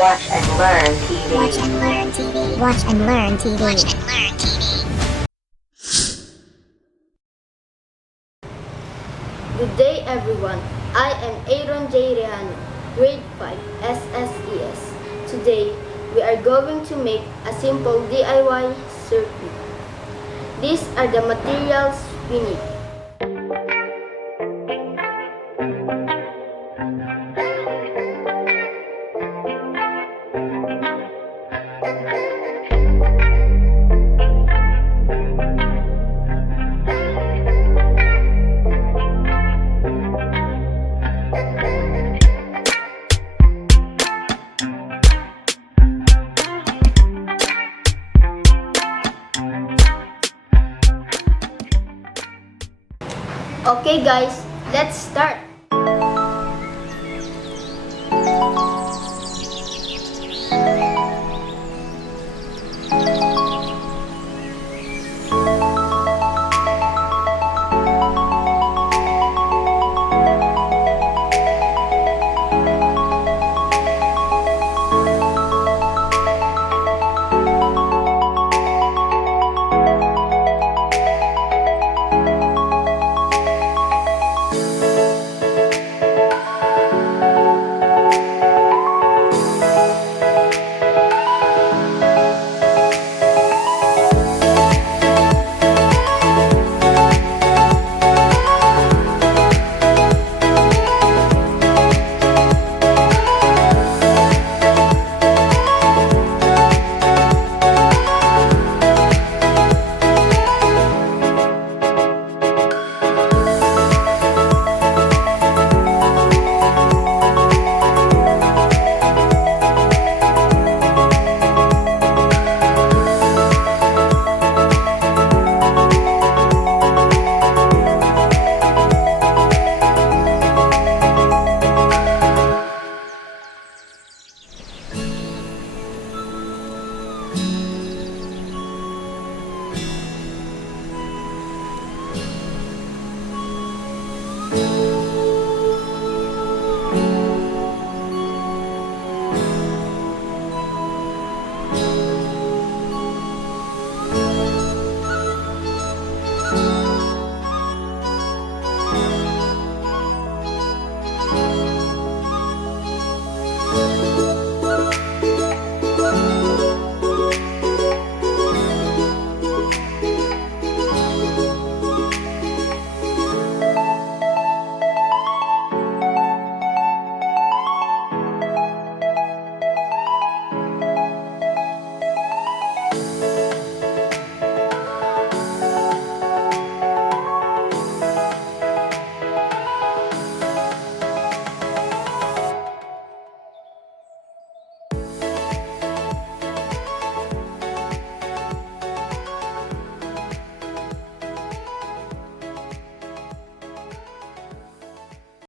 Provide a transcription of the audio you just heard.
Watch and Learn TV. Watch and Learn TV. Watch and Learn TV. Watch and Learn TV. Good day everyone. I am Aaron J. Rehano, grade 5 SSES. Today, we are going to make a simple DIY circuit. These are the materials we need. Okay guys, let's start!